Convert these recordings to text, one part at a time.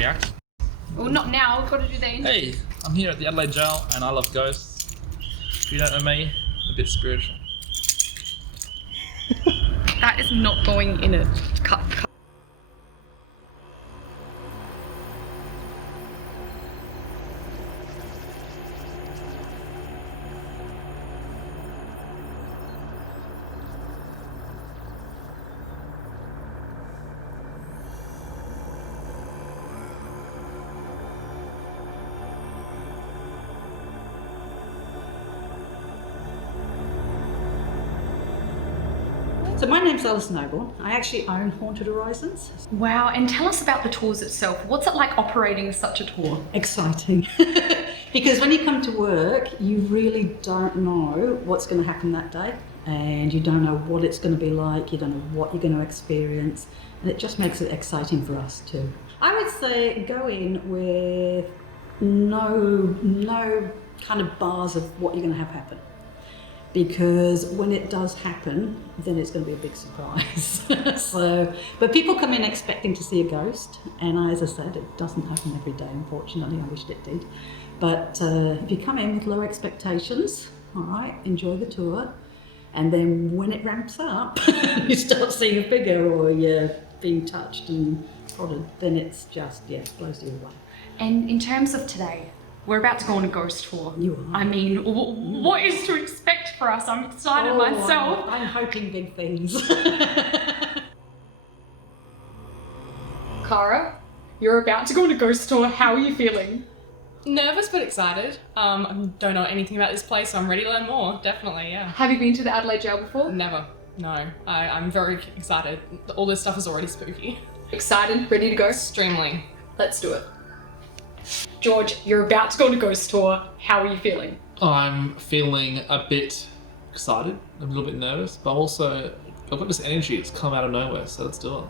react. Well, not now. We've got to do the intro. Hey, I'm here at the Adelaide Jail and I love ghosts. If you don't know me, I'm a bit spiritual. That is not going in a cut. So my name's Alice Noble. I actually own Haunted Horizons. Wow, and tell us about the tours itself. What's it like operating such a tour? Exciting. Because when you come to work, you really don't know what's going to happen that day. And you don't know what it's going to be like, you don't know what you're going to experience. And it just makes it exciting for us too. I would say go in with no kind of bars of what you're going to have happen. Because when it does happen, then it's going to be a big surprise. But people come in expecting to see a ghost, and as I said, it doesn't happen every day, unfortunately. I wished it did. But if you come in with low expectations, all right, enjoy the tour, and then when it ramps up, you start seeing a figure or you're being touched and prodded, then it's just, blows you away. And in terms of today, we're about to go on a ghost tour. You are. I mean, what is to expect for us? I'm excited myself. I'm hoping big things. Cara, you're about to go on a ghost tour. How are you feeling? Nervous but excited. I don't know anything about this place, so I'm ready to learn more. Definitely, yeah. Have you been to the Adelaide Jail before? Never. No. I'm very excited. All this stuff is already spooky. Excited? Ready to go? Extremely. Let's do it. George, you're about to go on a ghost tour. How are you feeling? I'm feeling a bit excited, a little bit nervous, but also I've got this energy, it's come out of nowhere, so let's do it.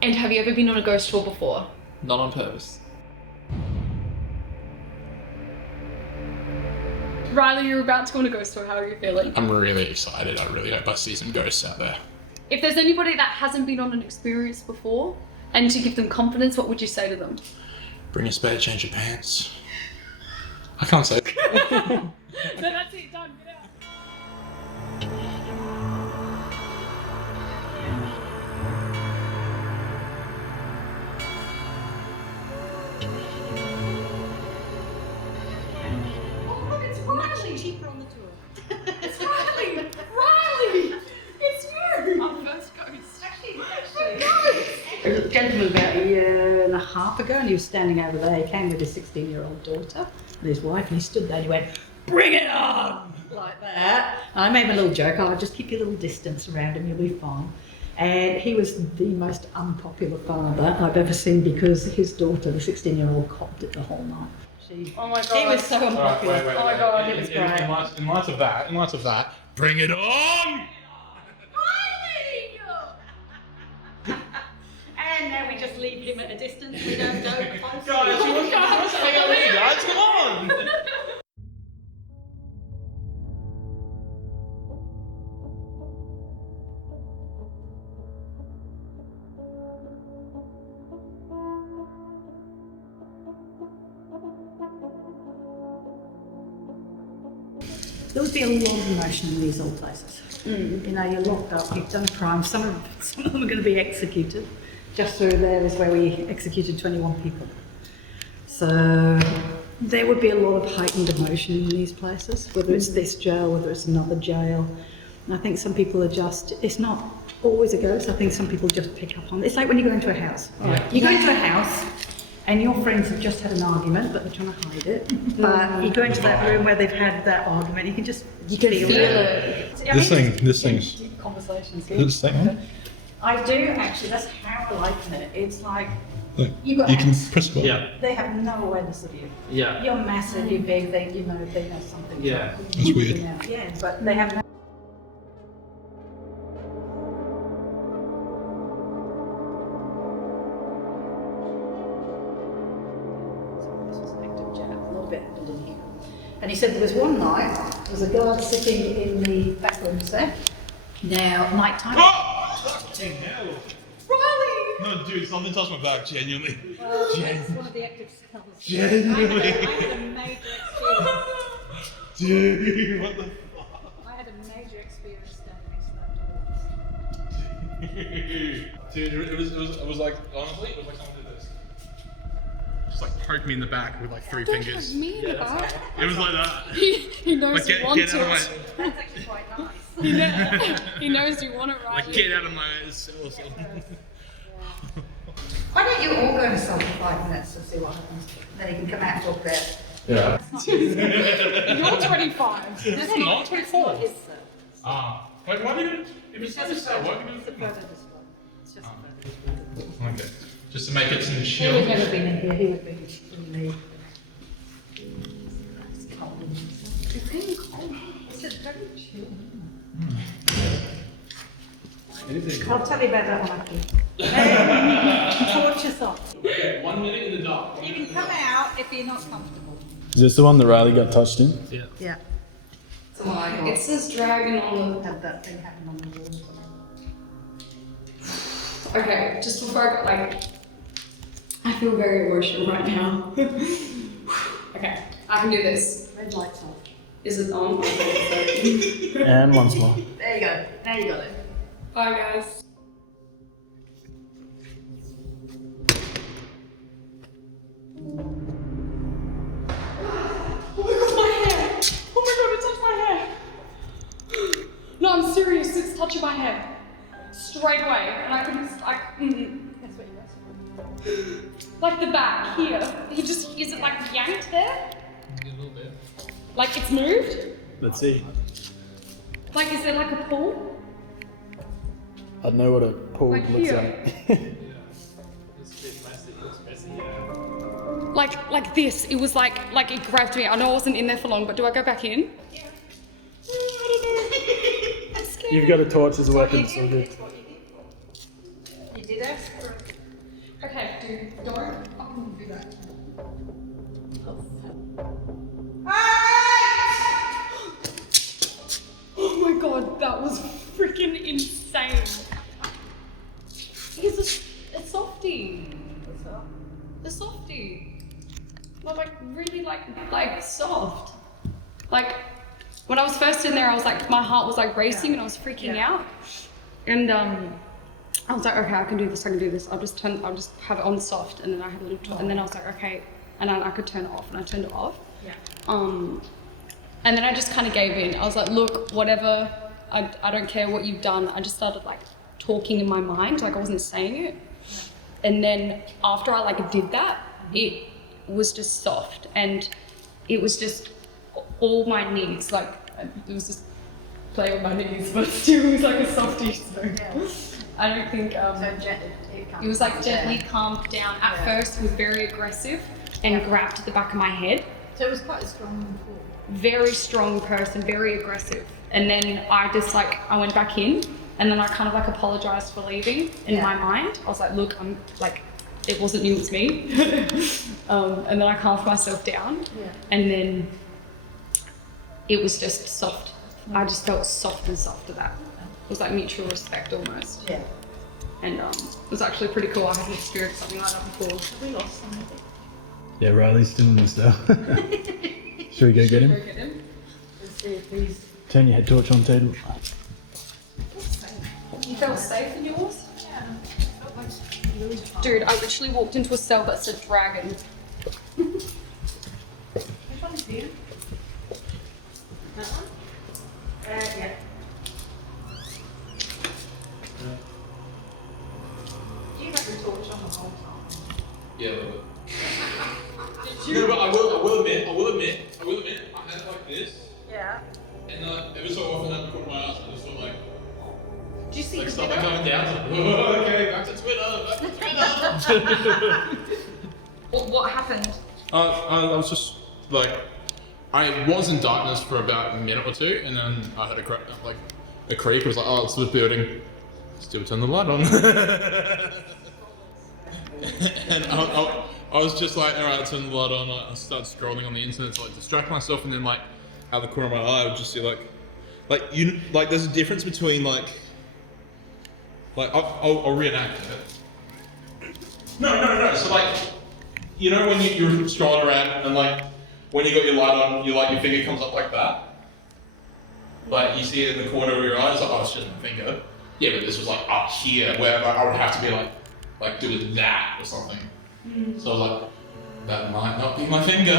And have you ever been on a ghost tour before? Not on purpose. Riley, you're about to go on a ghost tour. How are you feeling? I'm really excited. I really hope I see some ghosts out there. If there's anybody that hasn't been on an experience before, and to give them confidence, what would you say to them? Bring a spare change of pants. I can't say. No, that's it, done, get out. Oh, look, it's Riley. Cheaper on the tour. It's Riley. Riley, it's you. Our first ghost. There was a gentleman about a year and a half ago, and he was standing over there. He came with his 16-year-old daughter and his wife, and he stood there and he went, "Bring it on!" like that. And I made my little joke, "Oh, just keep your little distance around him, you'll be fine." And he was the most unpopular father I've ever seen because his daughter, the 16-year-old, copped it the whole night. Oh my God. He was so unpopular. Oh my God, it was great. In light of that, bring it on! And now we just leave him at a distance. We don't go close. Guys, you want to hang out with you guys? Come on! There would be a lot of emotion in these old places. You know, you're locked up, you've done a crime, some of them are going to be executed. Just through there is where we executed 21 people. So there would be a lot of heightened emotion in these places, whether it's this jail, whether it's another jail. And I think some people are just, it's not always a ghost, I think some people just pick up on it. It's like when you go into a house. Right? You go into a house and your friends have just had an argument, but they're trying to hide it. But you go into that room where they've had that argument, you can feel it. This thing's... Conversations. This thing, I do actually, that's how I liken it. It's like, Look, you got can ants. press one. Yeah. They have no awareness of you. Yeah. You're massive, you're big, they know something. Yeah. That's weird. Yeah, but they have no. This was an active jab, a little bit happened in here. And he said there was one night, there was a guard sitting in the back room there. Now, night time. Oh! Fucking hell! Riley! No, dude, something touched my back, genuinely. It's one subjective cells. Genuinely. I had a major experience. Dude, what the I had a major experience standing next to that door. Dude, it was like, honestly, it was like someone did this. Just like poke me in the back with like 3 fingers. Me in the back. It was like that. He knows Like, you want get out of my, it. That's actually quite nice. He knows you want it right. like, get out of my cell. Why don't you all go to cell for 5 minutes to see what happens? Then you can come out and talk there. Yeah. You're 25. It's not 24. His cell. Ah. Wait, why did it? If it's not a cell, why did It's a it? photo display. It's just a photo display. Okay. Just to make it some He chill. would never been in here. He would be in the. It's cold. It's getting cold. It's just very chill. I'll tell you about that one after. Torch yourself. Okay, 1 minute in the dark. You can come out if you're not comfortable. Is this the one that Riley got touched in? Yeah. It says dragon on Had that thing happen on the wall. the. Okay, just before I feel very emotional right now. Okay, I can do this. Red lights off. Is it on? And once more. There you go. Now you got it. Bye, guys. Oh my god, my hair! Oh my god, it touched my hair! No, I'm serious, it's touching my hair. Straight away, and I couldn't, That's what you're asking. like the back here. Is it like yanked there? A little bit. Like it's moved? Let's see. Like, is there like a pull? I don't know what a pool Like looks here. like. It's a bit messy. It's messy, yeah. Like this. It was like it grabbed me. I know I wasn't in there for long, but do I go back in? Yeah. I don't know. I'm scared. You've got a torch as a weapon, so good. You did ask for it. Okay, dude, don't. I can do that. Oh my god, that was freaking insane. He's a softie. A softie. Well, like really like soft. Like when I was first in there, I was like, my heart was like racing and I was freaking out. And I was like, okay, I can do this. I'll just have it on soft, and then I had a little, and then I was like, okay, and then I could turn it off, and I turned it off. Yeah. And then I just kind of gave in. I was like, look, whatever, I don't care what you've done. I just started like talking in my mind, like I wasn't saying it. And then after I like did that, it was just soft, and it was just all my knees, like it was just play on my knees, but still it was like a softie. So I don't think So gently. it was like gently calmed down. At first, it was very aggressive and grabbed the back of my head. So it was quite a strong fall. Very strong person, very aggressive. And then I just like, I went back in, and then I kind of like apologized for leaving in my mind. I was like, look, I'm like, it wasn't you, it was me. And then I calmed myself down. Yeah. And then it was just soft. I just felt soft and soft to that. It was like mutual respect almost. Yeah. And it was actually pretty cool. I hadn't experienced something like that before. We lost something. Yeah, Riley's still in the cell. Should we go get him? Go get him. Let's see if he's. Turn your head torch on, table. You felt safe in yours? Yeah. Felt like really fun. Dude, I literally walked into a cell that said dragon. Which one is here? That one? Yeah. Do you have the torch on the whole time? Yeah, a little bit. No, but I will admit, I had it like this, Yeah. and every so often at the corner of my eyes, I just felt like Do you see the something video? coming down. It's like, oh, okay, back to Twitter. What happened? I was just like, I was in darkness for about a minute or two, and then I heard a creak. It was like, oh, it's the building. Still turn the light on. And I was just like, alright, turn the light on. I started scrolling on the internet to like distract myself, and then like out the corner of my eye, I would just see like there's a difference between like I'll reenact it. No. So like you know when you're scrolling around and like when you got your light on, your finger comes up like that. Like you see it in the corner of your eye. It's like, oh, it's just my finger. Yeah, but this was like up here, where I would have to be like doing that or something. So I was like, that might not be my finger.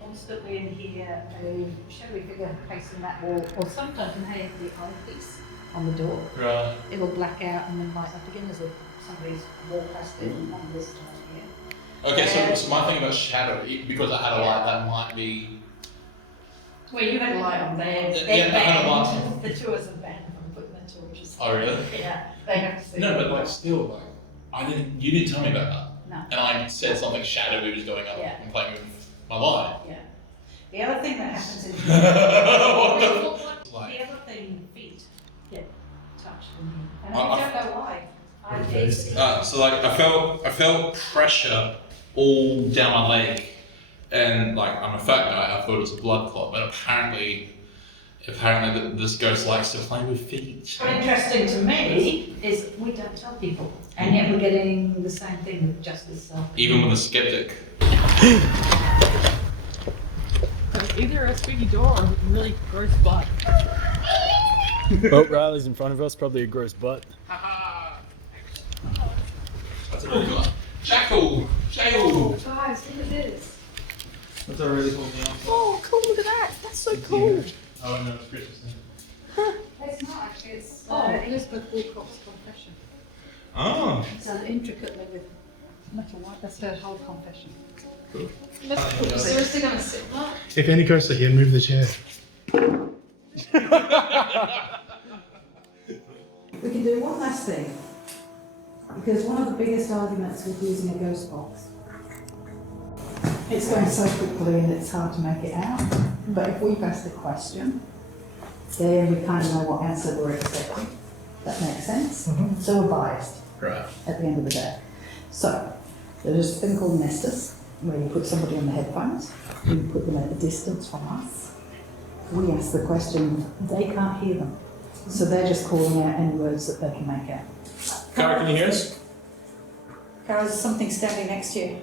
Constantly in here, a shadowy figure facing that wall, or sometimes you have the eyepiece on the door. Right. It'll black out and then light up again as if somebody's walked past it on this time here. Okay, so my thing about shadow, because I had a light, that might be. Well, you had a light on there. Yeah, I had a light on. The tours are banned from putting the torches. Oh really? Yeah, they have to see. No, but like still, like you didn't tell me about that. No. And I said something shadowy was going on Yeah. and playing with my light. Yeah. The other thing that happens is What the? Like, the other thing, feet get touched in here. And I- I don't know why. so like I felt pressure all down my leg, and like I'm a fat guy, I thought it was a blood clot, but apparently this ghost likes to play with feet. What's interesting to me is we don't tell people, and yet we're getting the same thing with Justice Self. Even with a skeptic. It's either a squeaky door or a really gross butt. Oh, Riley's in front of us, probably a gross butt. That's a really good one. Shackle! Shackle! Guys, look at this. That's a really cool meal. Oh, cool, look at that. That's so cool. Oh no, it's Christmas now. It's not, it's Elizabeth Wilcox's confession. Oh. It's intricately with metal white. That's her whole confession. seriously gonna sit that? If any ghosts are here, move the chair. We can do one last thing, because one of the biggest arguments with using a ghost box, it's going so quickly and it's hard to make it out. But if we've asked the question, then we kind of know what answer we're accepting. That makes sense? So we're biased Right. at the end of the day. So there's a thing called Nestus, where you put somebody on the headphones, you put them at a distance from us. We ask the question, they can't hear them. So they're just calling out any words that they can make out. Cara, can you hear us? Cara, there's something standing next to you.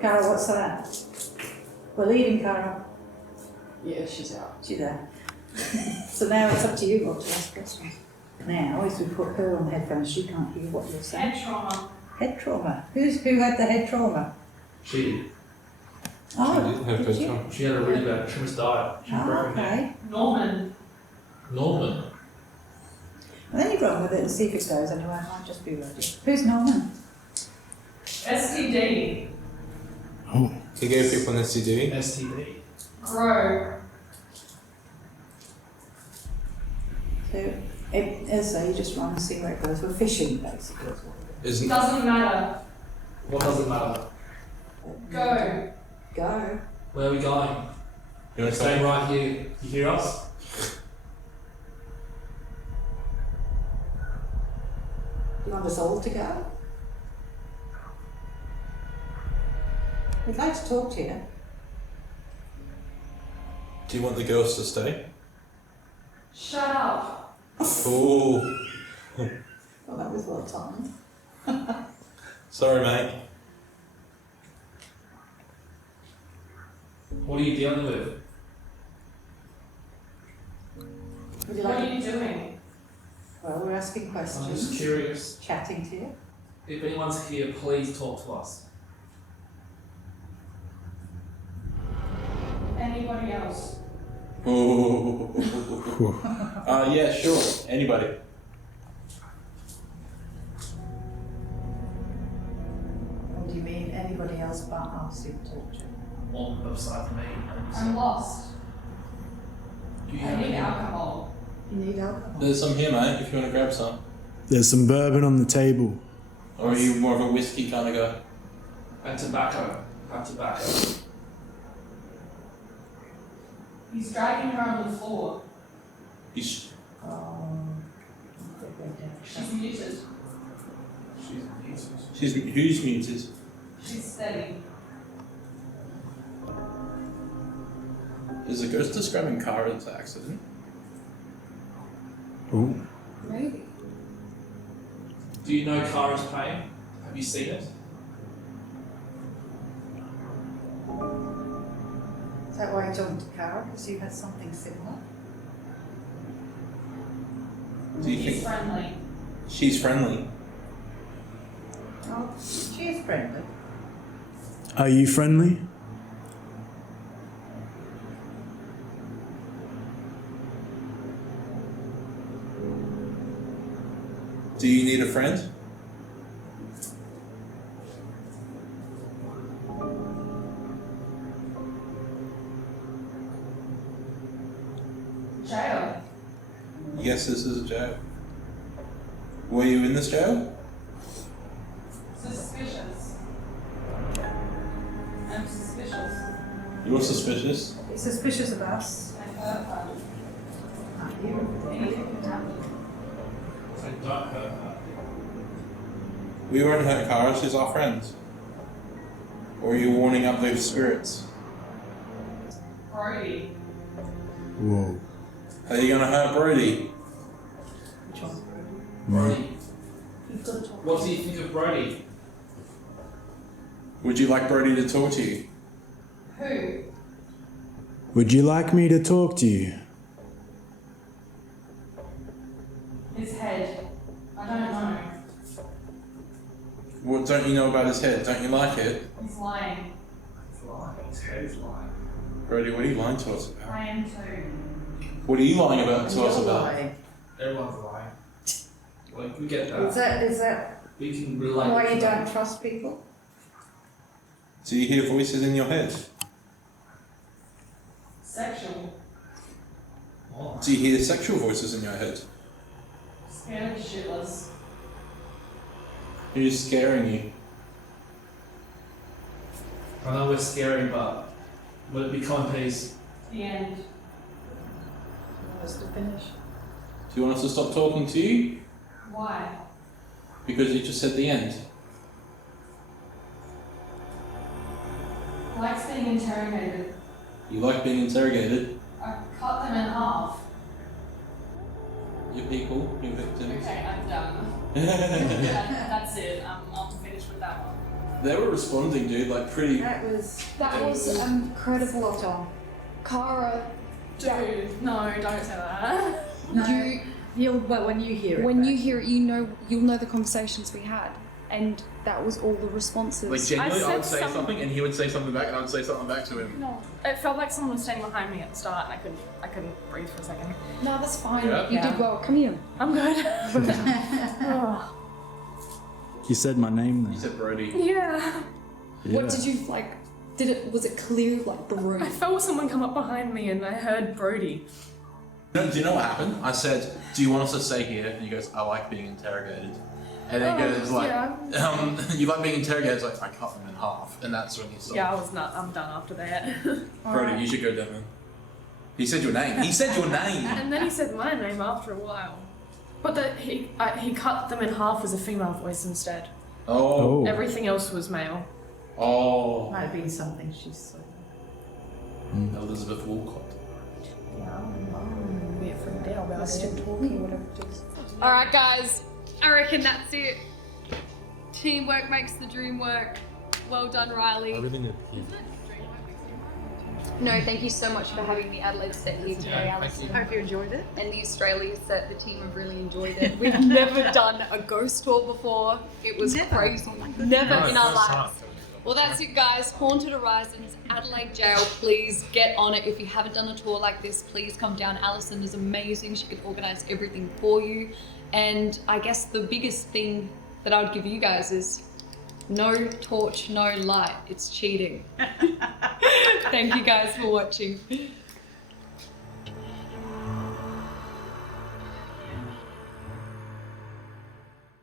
Cara, what's that? We're leaving, Cara. Yeah, she's out. She's there. So now it's up to you, Rob, to ask questions. Now, if we put her on the headphones, she can't hear what you're saying. Head trauma. Head trauma. Who had the head trauma? She did. Oh, did you? She had a really bad. She almost died. She broke her neck. Okay. Norman. Norman. Well, then you run with it and see if it goes anywhere. It might just be ready. Who's Norman? STD. Oh. He gave people an STD. STD. Grow. So you just run and see where it goes. We're fishing, basically. Is what it Isn't Doesn't matter. What does it matter? Go. is. Go. Where are we going? you want to Staying say? right here. You hear us? You want us all to go? We'd like to talk to you. Do you want the girls to stay? Shut up. Ooh. Well, that was well timed. Sorry, mate. What are you dealing with? Would you What like are you doing? Well, we're asking I'm just questions, curious. chatting to you. If anyone's here, please talk to us. Anybody else? Ooh. Yeah, sure. Anybody. What do you mean, anybody else but us who talk to you? On beside me. I'm lost. Do you I have need any? alcohol. You need alcohol? There's some here, mate, if you want to grab some. There's some bourbon on the table. Or are you more of a whiskey kind of guy? And tobacco. Have tobacco. He's dragging her on the floor. He's... She's muted. Who's muted? She's steady. Is the ghost describing Kara's accident? Ooh. Maybe. Do you know Kara's pain? Have you seen it? Is that why you joined Cara? Because you had something similar? Do you He's think friendly. she's friendly? Oh, she is friendly. Are you friendly? Do you need a friend? Jail. Yes, this is a jail. Were you in this jail? Suspicious. I'm suspicious. You're suspicious. Are you suspicious of us? I hurt her. Are you? Anything can happen. I don't hurt her. We won't hurt Cara, she's our friend. Or are you warning up those spirits? Brody. Whoa. Are you gonna hurt Brody? Which one? Brody. You've got to talk. What do you think of Brody? Would you like Brody to talk to you? Who? Would you like me to talk to you? His head. I don't know. What don't you know about his head? Don't you like it? He's lying. He's lying. His head is lying. Brody, what are you lying to us about? I am too. What are you lying about to us You're about? lying. Everyone's lying. Like, we get that. Is that We can relate. why to you that. don't trust people? Do you hear voices in your head? Sexual. Oh. Do you hear sexual voices in your head? Scared of shitless. Who's scaring you? I know we're scary, but will it be common peace? The end. Was to finish. Do you want us to stop talking to you? Why? Because you just said the end. Likes being interrogated. You like being interrogated. I cut them in half. Your people, your victims. Okay, I'm done. That's it. I'm finished with that one. They were responding, dude, like pretty. That was incredible. spot on. Cara, Dude, no, don't say that. No, well, when you hear it. when back. you hear it, you'll know the conversations we had, and that was all the responses. Like genuinely, I would said say something, and he would say something back, and I would say something back to him. No, it felt like someone was standing behind me at the start, and I couldn't breathe for a second. No, that's fine. Yeah. You did well. Come here. I'm good. Oh. You said my name You then. said Brody. Yeah. What did you like? Was it clear like the room? I felt someone come up behind me, and I heard Brody. No, do you know what happened? I said, "Do you want us to stay here?" And he goes, "I like being interrogated." And then he goes like, yeah. "You like being interrogated?" It's like I cut them in half, and that's when he stopped. Yeah, I'm done after that. Brody, you should go down. He said your name. He said your name. And then he said my name after a while. But he cut them in half as a female voice instead. Oh. Everything else was male. Oh. Might have been something she said. Elizabeth Walcott. Yeah, I'm a bit freaked out about Still it. talking, whatever it is. All right, guys. I reckon that's it. Teamwork makes the dream work. Well done, Riley. No, thank you so much for having the Adelaide set here today, Yeah, Alison. thank you. Hope you enjoyed it. And the Australia set, the team have really enjoyed it. We've never done a ghost tour before. It was Never. crazy. Never in our first lives. time. Well, that's it, guys. Haunted Horizons, Adelaide Jail. Please get on it. If you haven't done a tour like this, please come down. Alison is amazing. She can organize everything for you. And I guess the biggest thing that I would give you guys is no torch, no light. It's cheating. Thank you guys for watching.